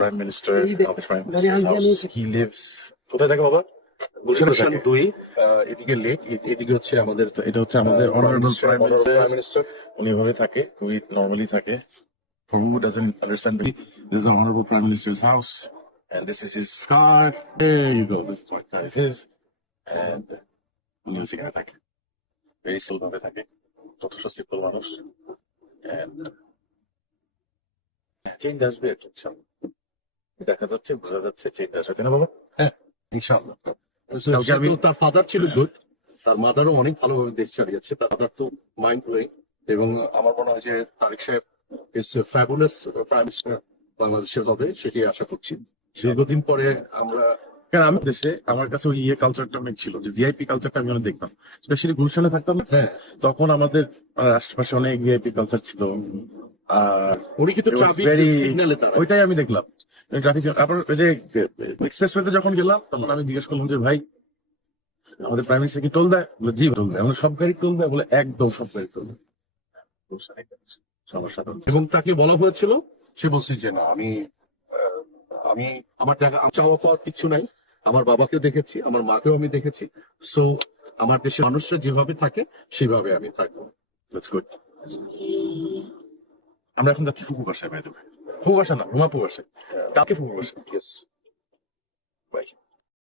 Prime Minister of the Prime Minister's house. He lives. কোথায় থাকে বাবা? গুলশানে গুলশান থাকে। 2 এদিকে লেক, এদিকে হচ্ছে আমাদের এটা হচ্ছে আমাদের honorable Prime Minister. Prime Minister. উনি এভাবে থাকে, খুবই নর্মালি থাকে। For who doesn't understand, this is the honorable Prime Minister's house, and this is his car. There you go. This is what that is his, and উনিও সেখানে থাকে। Very simple ভাবে থাকে। যথেষ্ট সিম্পল মানুষ। And চেঞ্জ আসবে আর কি, ইনশাআল্লাহ। দেখা যাচ্ছে, বোঝা যাচ্ছে চেঞ্জ আসবে, তাই না বাবা? হ্যাঁ, ইনশাআল্লাহ। কালকে আমি তার ফাদার ছিল গুড, তার মাদারও অনেক ভালোভাবে দেশ চালিয়েছে। তার ফাদার তো মাইন্ড ব্লোয়িং, এবং আমার মনে হয় যে তারেক সাহেব ইজ ফ্যাবুলাস প্রাইম মিনিস্টার বাংলাদেশের হবে, সেটি আশা করছি। দীর্ঘদিন পরে আমরা কারণ আমি দেশে আমার কাছে ওই কালচারটা অনেক ছিল, যে ভিআইপি কালচারটা আমি অনেক দেখতাম, স্পেশালি গুলশানে থাকতাম না? হ্যাঁ, তখন আমাদের আশেপাশে অনেক ভিআইপি কালচার ছিল। আর উনি কিন্তু it was ট্রাফিক very- সিগন্যালে দাঁড়ায়। ওইটাই আমি দেখলাম ট্রাফিক। তারপর ওই যে এক্সপ্রেসওয়েতে যখন গেলাম, তখন আমি জিজ্ঞেস করলাম যে ভাই, আমাদের প্রাইম মিনিস্টার কি টোল দেয়? বলে জি টোল দেয়। আমরা সব গাড়ি টোল দেয়? বলে একদম সব গাড়ি টোল দেয়। সমস্যা তো এবং তাকে বলা হয়েছিল, সে বলছে যে না, আমি আমার দেখা চাওয়া পাওয়ার কিছু নাই। আমার বাবাকে দেখেছি, আমার মাকেও আমি দেখেছি। সো আমার দেশের মানুষরা যেভাবে থাকে সেভাবে আমি থাকবো। That's good. আমরা এখন যাচ্ছি ফুপু বাসায়, ভাই। ফুপু বাসা না, রুমাপু বাসায়। কালকে ফুপু বাসায়। Yes.